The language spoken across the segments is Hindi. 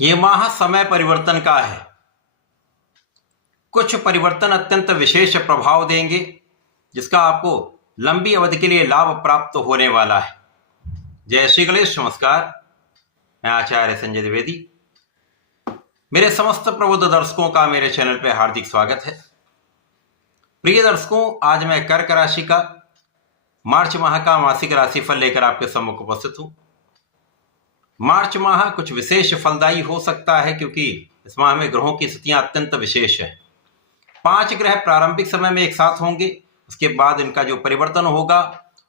ये माह समय परिवर्तन का है। कुछ परिवर्तन अत्यंत विशेष प्रभाव देंगे जिसका आपको लंबी अवधि के लिए लाभ प्राप्त होने वाला है। जय श्री गणेश। नमस्कार, मैं आचार्य संजय द्विवेदी। मेरे समस्त प्रबुद्ध दर्शकों का मेरे चैनल पर हार्दिक स्वागत है। प्रिय दर्शकों, आज मैं कर्क राशि का मार्च माह का मासिक राशिफल लेकर आपके सम्मुख उपस्थित हूं। मार्च माह कुछ विशेष फलदायी हो सकता है क्योंकि इस माह में ग्रहों की स्थितियां अत्यंत विशेष है। 5 ग्रह प्रारंभिक समय में एक साथ होंगे, उसके बाद इनका जो परिवर्तन होगा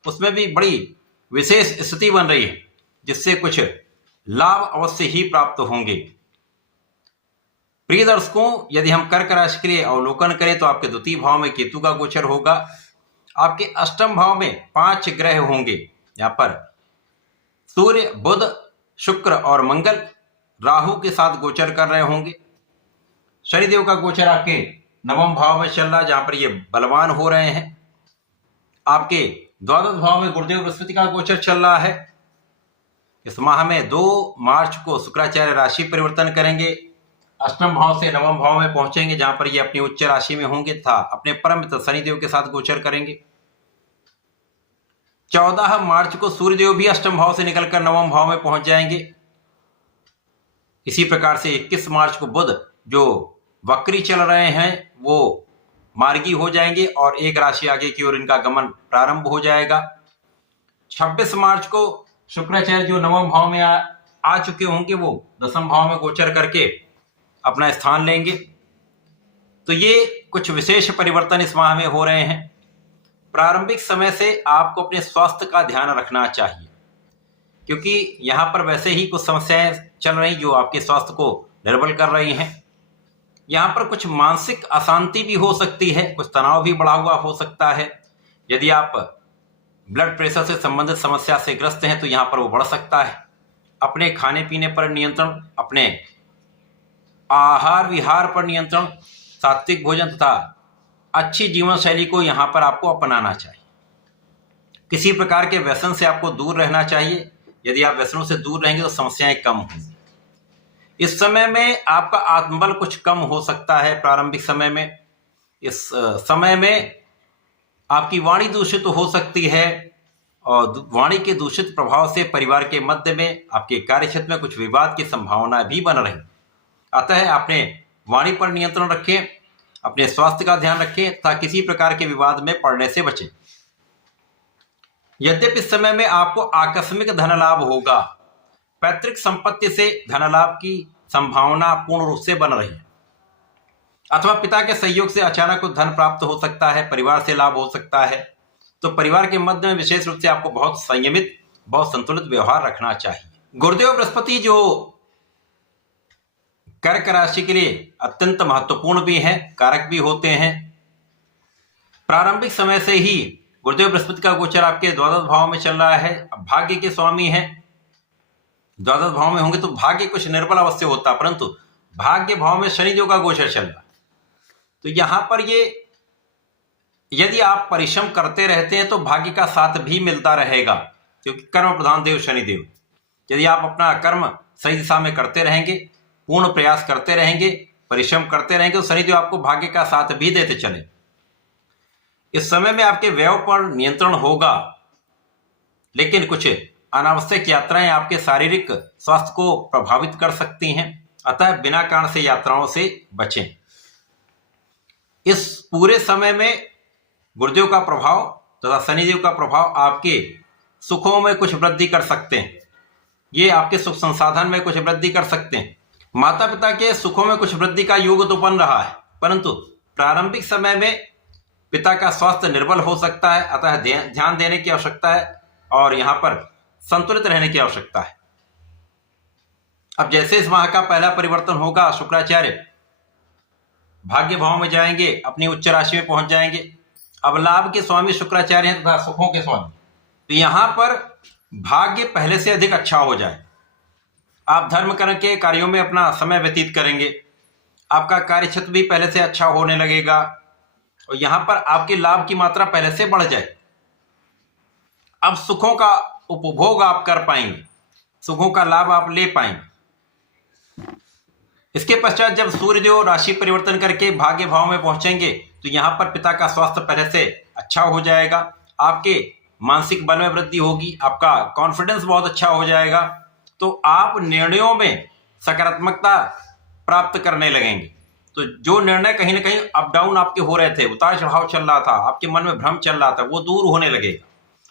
उसमें भी बड़ी विशेष स्थिति बन रही है जिससे कुछ लाभ अवश्य ही प्राप्त होंगे। प्रिय दर्शकों, यदि हम कर्क राशि के लिए अवलोकन करें तो आपके द्वितीय भाव में केतु का गोचर होगा। आपके अष्टम भाव में 5 ग्रह होंगे। यहाँ पर सूर्य, बुध, शुक्र और मंगल राहु के साथ गोचर कर रहे होंगे। शनिदेव का गोचर आपके नवम भाव में चल रहा है जहां पर ये बलवान हो रहे हैं। आपके द्वादश भाव में गुरुदेव बृहस्पति का गोचर चल रहा है। इस माह में 2 मार्च को शुक्राचार्य राशि परिवर्तन करेंगे, अष्टम भाव से नवम भाव में पहुंचेंगे जहां पर ये अपनी उच्च राशि में होंगे तथा अपने परम मित्र शनिदेव के साथ गोचर करेंगे। 14 मार्च को सूर्यदेव भी अष्टम भाव से निकलकर नवम भाव में पहुंच जाएंगे। इसी प्रकार से 21 मार्च को बुध जो वक्री चल रहे हैं वो मार्गी हो जाएंगे और एक राशि आगे की ओर इनका गमन प्रारंभ हो जाएगा। 26 मार्च को शुक्राचार्य जो नवम भाव में आ चुके होंगे वो दसम भाव में गोचर करके अपना स्थान लेंगे। तो ये कुछ विशेष परिवर्तन इस माह में हो रहे हैं। प्रारंभिक समय से आपको अपने स्वास्थ्य का ध्यान रखना चाहिए क्योंकि यहाँ पर वैसे ही कुछ समस्याएं चल रही जो आपके स्वास्थ्य को निर्बल कर रही हैं। यहाँ पर कुछ मानसिक अशांति भी हो सकती है, कुछ तनाव भी बढ़ा हुआ हो सकता है। यदि आप ब्लड प्रेशर से संबंधित समस्या से ग्रस्त हैं तो यहाँ पर वो बढ़ सकता है। अपने खाने पीने पर नियंत्रण, अपने आहार विहार पर नियंत्रण, सात्विक भोजन तथा अच्छी जीवन शैली को यहाँ पर आपको अपनाना चाहिए। किसी प्रकार के व्यसन से आपको दूर रहना चाहिए। यदि आप व्यसनों से दूर रहेंगे तो समस्याएं कम होंगी। इस समय में आपका आत्मबल कुछ कम हो सकता है। प्रारंभिक समय में इस समय में आपकी वाणी दूषित हो सकती है और वाणी के दूषित प्रभाव से परिवार के मध्य में आपके कार्यक्षेत्र में कुछ विवाद की संभावना भी बन रही। अतः आपने वाणी पर नियंत्रण रखें, अपने स्वास्थ्य का ध्यान रखें तथा किसी प्रकार के विवाद में पड़ने से बचें। यद्यपि इस समय में आपको आकस्मिक धन लाभ होगा, पैतृक संपत्ति से धन लाभ की संभावना पूर्ण रूप से बन रही है अथवा पिता के सहयोग से अचानक धन प्राप्त हो सकता है, परिवार से लाभ हो सकता है। तो परिवार के मध्य में विशेष रूप से आपको बहुत संयमित, बहुत संतुलित व्यवहार रखना चाहिए। गुरुदेव बृहस्पति जो कर्क राशि के लिए अत्यंत महत्वपूर्ण भी हैं, कारक भी होते हैं। प्रारंभिक समय से ही गुरुदेव बृहस्पति का गोचर आपके द्वादश भाव में चल रहा है। अब भाग्य के स्वामी हैं, द्वादश भाव में होंगे तो भाग्य कुछ निर्बल अवश्य होता, परंतु भाग्य भाव में शनिदेव का गोचर चल रहा है। तो यहां पर ये यदि आप परिश्रम करते रहते हैं तो भाग्य का साथ भी मिलता रहेगा क्योंकि कर्म प्रधान देव शनिदेव। यदि आप अपना कर्म सही दिशा में करते रहेंगे, पूर्ण प्रयास करते रहेंगे, परिश्रम करते रहेंगे तो शनिदेव आपको भाग्य का साथ भी देते चले। इस समय में आपके व्यय पर नियंत्रण होगा, लेकिन कुछ अनावश्यक यात्राएं आपके शारीरिक स्वास्थ्य को प्रभावित कर सकती हैं। अतः बिना कारण से यात्राओं से बचें। इस पूरे समय में गुरुदेव का प्रभाव तथा शनिदेव का प्रभाव आपके सुखों में कुछ वृद्धि कर सकते हैं। ये आपके सुख संसाधन में कुछ वृद्धि कर सकते हैं। माता पिता के सुखों में कुछ वृद्धि का योग तो बन रहा है, परंतु प्रारंभिक समय में पिता का स्वास्थ्य निर्बल हो सकता है। अतः ध्यान देने की आवश्यकता है और यहाँ पर संतुलित रहने की आवश्यकता है। अब जैसे इस माह का पहला परिवर्तन होगा, शुक्राचार्य भाग्य भाव में जाएंगे, अपनी उच्च राशि में पहुंच जाएंगे। अब लाभ के स्वामी शुक्राचार्य हैं तथा सुखों के स्वामी, तो यहाँ पर भाग्य पहले से अधिक अच्छा हो जाए। आप धर्म कर्म के कार्यों में अपना समय व्यतीत करेंगे, आपका कार्यक्षेत्र भी पहले से अच्छा होने लगेगा और यहाँ पर आपके लाभ की मात्रा पहले से बढ़ जाए। अब सुखों का उपभोग आप कर पाएंगे, सुखों का लाभ आप ले पाएंगे। इसके पश्चात जब सूर्यदेव राशि परिवर्तन करके भाग्य भाव में पहुंचेंगे तो यहाँ पर पिता का स्वास्थ्य पहले से अच्छा हो जाएगा, आपके मानसिक बल में वृद्धि होगी, आपका कॉन्फिडेंस बहुत अच्छा हो जाएगा, तो आप निर्णयों में सकारात्मकता प्राप्त करने लगेंगे। तो जो निर्णय कहीं ना कहीं अप डाउन आपके हो रहे थे, उतार चढ़ाव चल रहा था, आपके मन में भ्रम चल रहा था, वो दूर होने लगेगा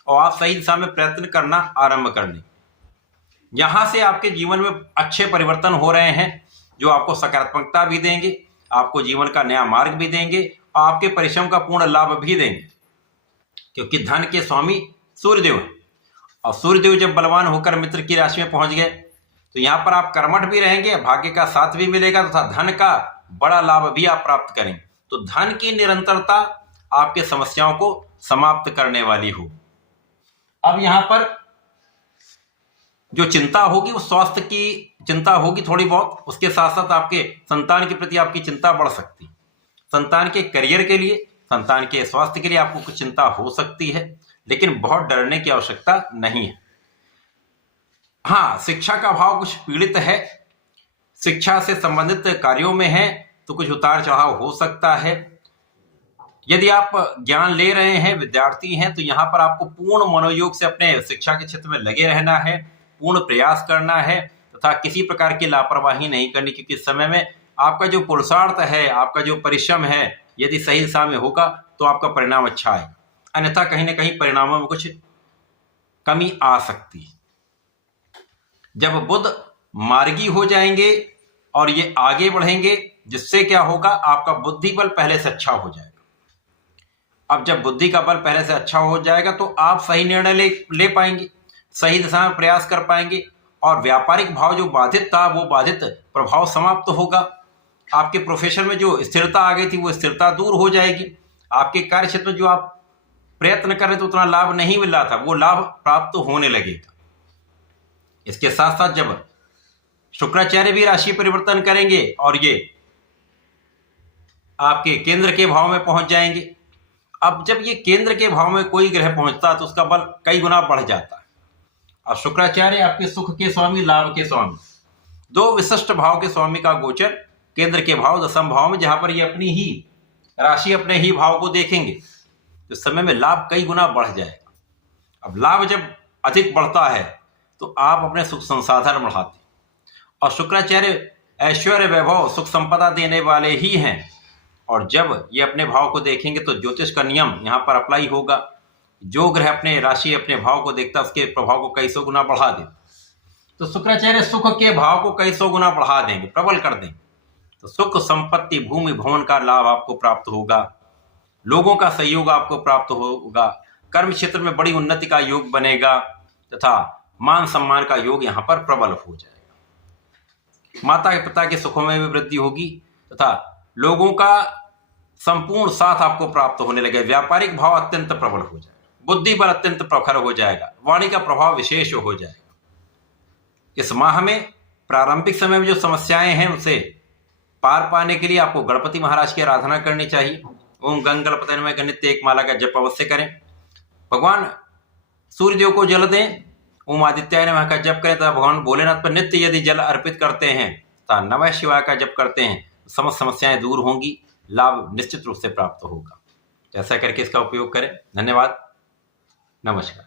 और आप सही दिशा में प्रयत्न करना आरंभ कर दें। यहां से आपके जीवन में अच्छे परिवर्तन हो रहे हैं जो आपको सकारात्मकता भी देंगे, आपको जीवन का नया मार्ग भी देंगे और आपके परिश्रम का पूर्ण लाभ भी देंगे, क्योंकि धन के स्वामी सूर्यदेव हैं। और सूर्यदेव जब बलवान होकर मित्र की राशि में पहुंच गए तो यहाँ पर आप कर्मठ भी रहेंगे, भाग्य का साथ भी मिलेगा तथा धन का बड़ा लाभ भी आप प्राप्त करेंगे। तो धन की निरंतरता आपके समस्याओं को समाप्त करने वाली हो। अब यहाँ पर जो चिंता होगी वो स्वास्थ्य की चिंता होगी थोड़ी बहुत, उसके साथ साथ आपके संतान के प्रति आपकी चिंता बढ़ सकती है। संतान के करियर के लिए, संतान के स्वास्थ्य के लिए आपको कुछ चिंता हो सकती है, लेकिन बहुत डरने की आवश्यकता नहीं है। हाँ, शिक्षा का भाव कुछ पीड़ित है, शिक्षा से संबंधित कार्यों में है तो कुछ उतार चढ़ाव हो सकता है। यदि आप ज्ञान ले रहे हैं, विद्यार्थी हैं, तो यहाँ पर आपको पूर्ण मनोयोग से अपने शिक्षा के क्षेत्र में लगे रहना है, पूर्ण प्रयास करना है तथा किसी प्रकार की लापरवाही नहीं करनी, क्योंकि इस समय में आपका जो पुरुषार्थ है, आपका जो परिश्रम है, यदि सही दिशा में होगा तो आपका परिणाम अच्छा है, अन्यथा कहीं ना कहीं परिणामों में कुछ कमी आ सकती है। जब बुध मार्गी हो जाएंगे और ये आगे बढ़ेंगे, जिससे क्या होगा, आपका बुद्धि बल पहले से अच्छा हो जाएगा। अब जब बुद्धि का बल पहले से अच्छा हो जाएगा तो आप सही निर्णय ले पाएंगे, सही दिशा में प्रयास कर पाएंगे और व्यापारिक भाव जो बाधित था वो बाधित प्रभाव समाप्त होगा। आपके प्रोफेशन में जो स्थिरता आ गई थी वो स्थिरता दूर हो जाएगी। आपके कार्य क्षेत्र में जो आप प्रयत्न कर रहे थे उतना लाभ नहीं मिल रहा था, वो लाभ प्राप्त होने लगेगा। इसके साथ साथ जब शुक्राचार्य भी राशि परिवर्तन करेंगे और ये आपके केंद्र के भाव में पहुंच जाएंगे। अब जब ये केंद्र के भाव में कोई ग्रह पहुंचता है तो उसका बल कई गुना बढ़ जाता है। और शुक्राचार्य आपके सुख के स्वामी, लाभ के स्वामी, दो विशिष्ट भाव के स्वामी का गोचर केंद्र के भाव दशम भाव में, जहां पर ये अपनी ही राशि अपने ही भाव को देखेंगे तो समय में लाभ कई गुना बढ़ जाएगा। अब लाभ जब अधिक बढ़ता है तो आप अपने सुख संसाधन बढ़ाते हैं और शुक्राचार्य ऐश्वर्य वैभव सुख संपदा देने वाले ही हैं। और जब ये अपने भाव को देखेंगे तो ज्योतिष का नियम यहाँ पर अप्लाई होगा, जो ग्रह अपने राशि अपने भाव को देखता है उसके प्रभाव को कई सौ गुना बढ़ा दे। तो शुक्राचार्य सुख के भाव को कई सौ गुना बढ़ा देंगे, प्रबल कर देंगे। तो सुख संपत्ति भूमि भवन का लाभ आपको प्राप्त होगा, लोगों का सहयोग आपको प्राप्त होगा, कर्म क्षेत्र में बड़ी उन्नति का योग बनेगा तथा मान सम्मान का योग यहाँ पर प्रबल हो जाएगा। माता के पिता के सुखों में भी वृद्धि होगी तथा लोगों का संपूर्ण साथ आपको प्राप्त होने लगे। व्यापारिक भाव अत्यंत प्रबल हो जाएगा, बुद्धि बल अत्यंत प्रखर हो जाएगा, वाणी का प्रभाव विशेष हो जाएगा। इस माह में प्रारंभिक समय में जो समस्याएं हैं उसे पार पाने के लिए आपको गणपति महाराज की आराधना करनी चाहिए। ओम गंग गणपति नमः का नित्य एक माला का जप अवश्य करें। भगवान सूर्यदेव को जल दें, ओम आदित्याय नमः का जप करें तथा भगवान भोलेनाथ पर नित्य यदि जल अर्पित करते हैं तथा नमः शिवाय का जप करते हैं, समस्त समस्याएं दूर होंगी, लाभ निश्चित रूप से प्राप्त होगा। ऐसा करके इसका उपयोग करें। धन्यवाद, नमस्कार।